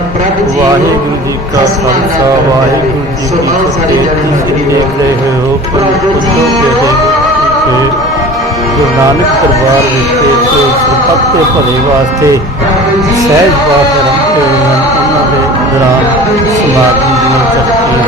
ਵਾਹਿਗੁਰੂ ਜੀ ਕਾ ਖਾਲਸਾ ਵਾਹਿਗੁਰੂ ਜੀ ਕੀ ਫਤਿਹ। ਤੁਸੀਂ ਦੇਖ ਰਹੇ ਹੋ ਪ੍ਰਭੂ ਜੀ ਦੇ ਗੁਰੂ ਨਾਨਕ ਪਰਿਵਾਰ ਵਿੱਚ ਸਰਬੱਤ ਦੇ ਭਲੇ ਵਾਸਤੇ ਸਹਿਜ ਬਾਤ ਰੰਤੇ ਹਨ। ਉਹਨਾਂ ਦੇ ਦੌਰਾਨ ਸਮਾਗਮ ਦੀਆਂ ਚੱਕੀਆਂ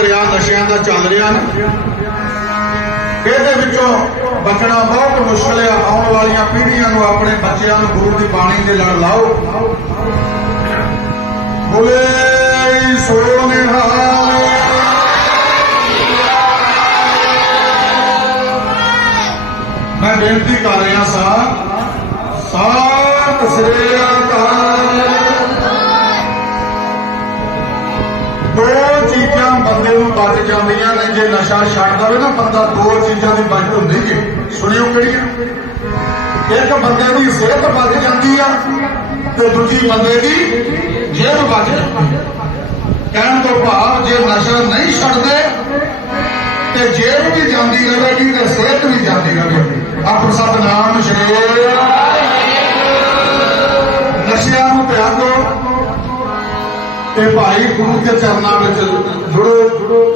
ਛੇਵਾਂ ਦਰਿਆ ਨਸ਼ਿਆਂ ਦਾ ਚੱਲ ਰਿਹਾ ਨਾ। ਇਹਦੇ ਵਿੱਚੋਂ ਬਚਣਾ ਬਹੁਤ ਮੁਸ਼ਕਲ ਹੈ ਆਉਣ ਵਾਲੀਆਂ ਪੀੜ੍ਹੀਆਂ ਨੂੰ ਆਪਣੇ ਬੱਚਿਆਂ ਨੂੰ ਗੁਰੂ ਦੀ ਬਾਣੀ ਦੇ ਲੜ ਲਾਓ। ਬੋਲੇ ਸੋਨਿਹਾਲ ਮੈਂ ਬੇਨਤੀ ਕਰ ਰਿਹਾ ਸਾਂ ਬਚ ਜਾਂਦੀਆਂ ਨੇ, ਜੇ ਨਸ਼ਾ ਛੱਡ ਦਵੇ ਨਾ, ਬੰਦਾ ਦੋ ਚੀਜ਼ਾਂ ਦੀ ਬਚ ਹੁੰਦੀ ਹੈ ਸੁਣਿਓ ਕਿਹੜੀਆਂ? ਇੱਕ ਬੰਦੇ ਦੀ ਸਿਹਤ ਬਚ ਜਾਂਦੀ ਆ, ਤੇ ਦੂਜੀ ਬੰਦੇ ਦੀ ਜੇਬ ਬਚ ਜਾਂਦੀ ਕਹਿਣ ਤੋਂ ਭਾਵ, ਜੇ ਨਸ਼ਾ ਨਹੀਂ ਛੱਡਦੇ, ਤੇ ਜੇਬ ਵੀ ਜਾਂਦੀ ਰਹੇਗੀ ਤੇ ਸਿਹਤ ਵੀ ਜਾਂਦੀ ਰਹੇਗੀ ਆਪੋ ਸਤਨਾਮ ਸ਼੍ਰੀ ਤੇ ਭਾਈ ਗੁਰੂ ਦੇ ਚਰਨਾਂ ਵਿੱਚ ਜੁੜੋ ਜੁੜੋ।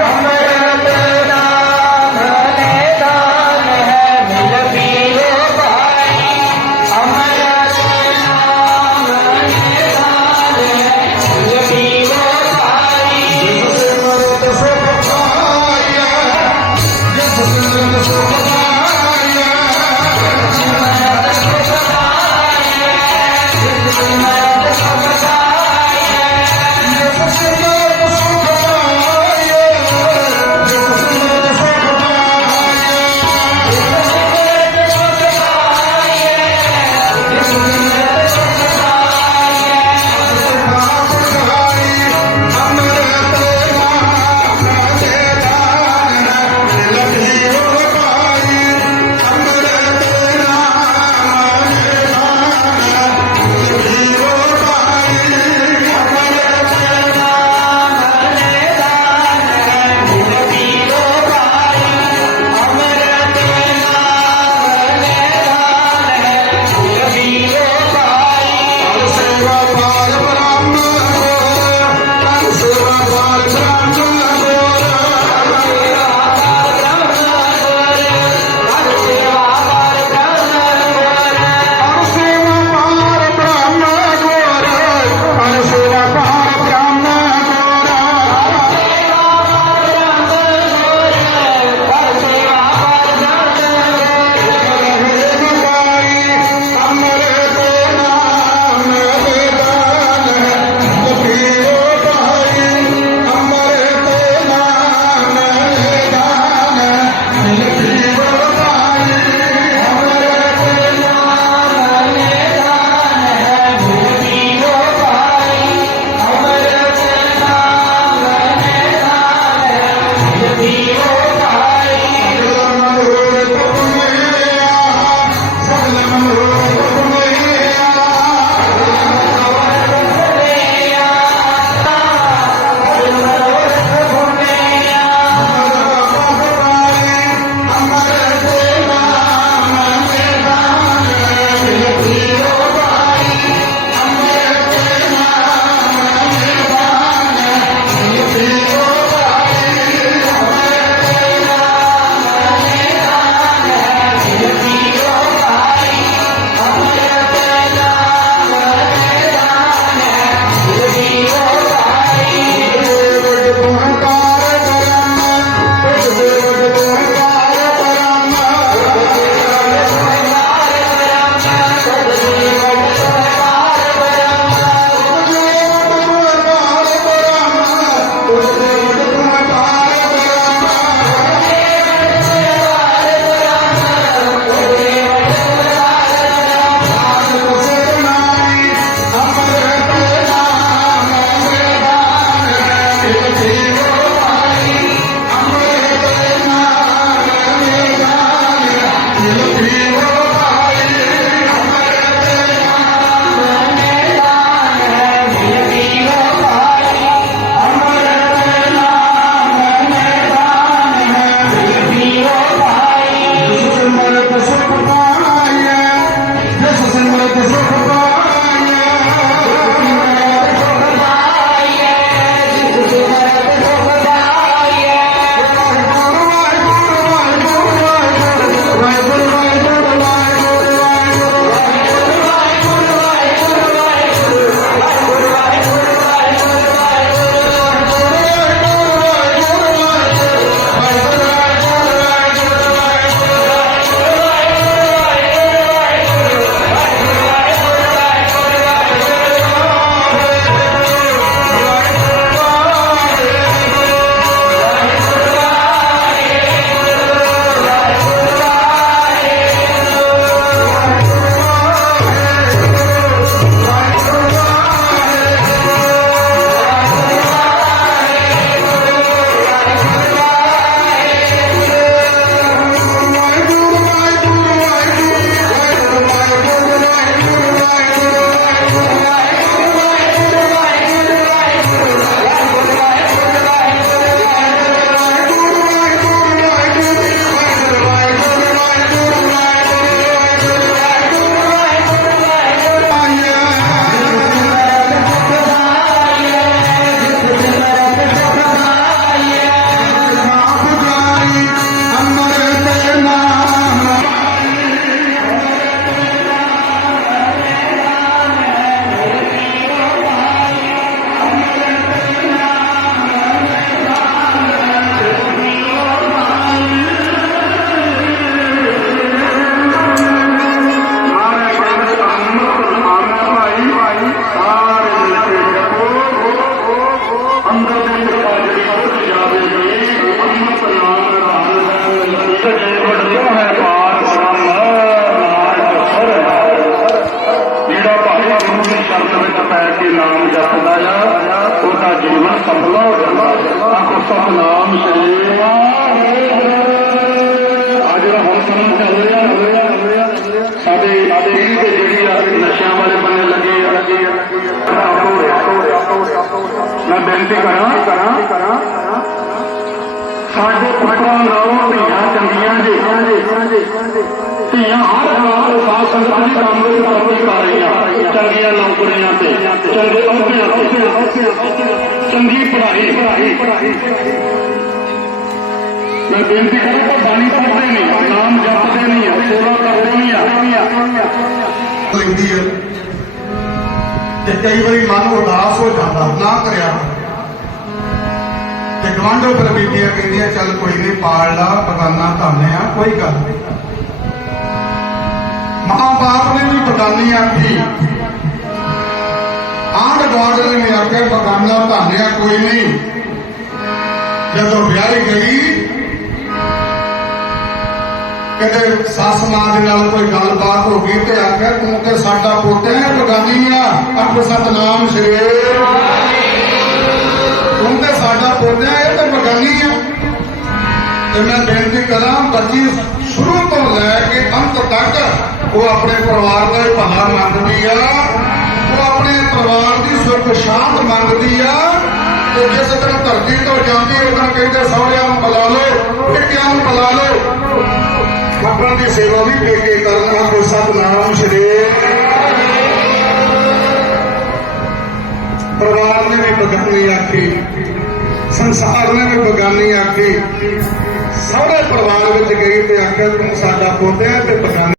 ਸਤਨਾਮ ਸ੍ਰੀ ਅੱਜ ਜਿਹੜਾ ਹੁਣ ਸਮਾਂ ਚੱਲ ਰਿਹਾ ਸਾਡੇ ਸਾਡੇ ਤੇ ਜਿਹੜੀ ਆ ਨਸ਼ਿਆਂ ਵਾਲੇ ਬੰਨੇ ਲੱਗੇ ਆ ਲੱਗੇ ਆ ਮੈਂ ਬੇਨਤੀ ਕਰਾਂ ਕਰਾਂ ਕਰਾਂ ਸਾਡੇ ਪੁੱਤਰਾਂ ਨਾਲੋਂ ਧੀਆਂ ਚੰਗੀਆਂ ਜੀ ਧੀਆਂ ਹਰ ਨਾਲ ਸਾਧ ਸੰਗਤ ਦੀ ਕੰਮ ਵਿੱਚ ਤਰੱਕੀ ਕਰ ਰਹੀਆਂ ਚੰਗੀਆਂ ਤੇ ਚੰਗੇ ਅਹੁਦਿਆਂ ਤੇ ਚੰਗੀ ਪੜ੍ਹਾਈ ਮੈਂ ਬੇਨਤੀ ਕਰਾਂ ਕਿ ਬਾਣੀ ਪੜ੍ਹਦੇ ਨਹੀਂ, ਨਾਮ ਜਪਦੇ ਨਹੀਂ, ਸੇਵਾ ਕਰਦੇ ਨਹੀਂ ਆ। ਹੈ ਤੇ ਕਈ ਵਾਰੀ ਮਨ ਉਦਾਸ ਹੋ ਜਾਂਦਾ, ਨਾ ਕਰਿਆ ਤੇ ਗਵਾਂਢੋ ਫਿਰ ਬੀਬੀਆਂ ਕਹਿੰਦੀਆਂ, ਚੱਲ ਕੋਈ ਨਹੀਂ ਪਾਲ ਲਾ, ਬਗਾਨਾ ਧਾਨੇ ਆ, ਕੋਈ ਗੱਲ ਨਹੀਂ ਮਾਂ ਬਾਪ ਨੇ ਵੀ ਬਗਾਨੀ ਆਖੀ। ਆਂਢ ਗੁਆਂਢ ਨੇ ਵੀ ਆਖਿਆ ਬਗਾਨਾ ਧਾਨੇ ਕੋਈ ਨਹੀਂ। ਜਦੋਂ ਵਿਆਹੀ ਗਈ, ਕਹਿੰਦੇ ਸੱਸ ਮਾਂ ਦੇ ਨਾਲ ਕੋਈ ਗੱਲਬਾਤ ਹੋ ਗਈ ਤੇ ਆਖਿਆ, ਤੂੰ ਤੇ ਸਾਡਾ ਪੁੱਤ ਹੈ ਬਗਾਨੀ ਆ ਆਖੋ ਸਤਨਾਮ ਸ਼੍ਰੀ ਤੂੰ ਤੇ ਸਾਡਾ ਪੁੱਤ ਹੈ ਇਹ ਤੇ ਬਗਾਨੀ ਆ। ਤੇ ਮੈਂ ਬੇਨਤੀ ਕਰਾਂ, ਬੱਚੀ ਸ਼ੁਰੂ ਤੋਂ ਲੈ ਕੇ ਅੰਤ ਤੱਕ ਉਹ ਆਪਣੇ ਪਰਿਵਾਰ ਦਾ ਹੀ ਭਲਾ ਮੰਗਦੀ ਆ। ਆਪਣੇ ਪਰਿਵਾਰ ਦੀ ਸੁੱਖ ਸ਼ਾਂਤ ਮੰਗਦੀ ਆ ਤੇ ਜਿਸ ਦਿਨ ਧਰਤੀ ਤੋਂ ਜਾਂਦੀ ਉਦੋਂ ਕਹਿੰਦੇ ਸਹੁਰਿਆਂ ਨੂੰ ਬੁਲਾ ਲਓ, ਪੇਕਿਆਂ ਨੂੰ ਬੁਲਾ ਲਓ। ਬਾਬਾ ਦੀ ਸੇਵਾ ਵੀ ਪੇਕੇ ਕਰਨਾ ਕੋ ਸਤਨਾਮ ਸ਼੍ਰੀ ਪਰਿਵਾਰ ਨੇ ਵੀ ਬਗਾਨੀ ਆਖੀ, ਸੰਸਾਰ ਨੇ ਵੀ ਬਗਾਨੀ ਆਖੀ। ਸਾਰੇ ਪਰਿਵਾਰ ਵਿੱਚ ਗਈ ਤੇ ਆਖਿਆ, ਤੂੰ ਸਾਡਾ ਪੁੱਤ ਹੈ ਤੇ ਬਗਾਨੀ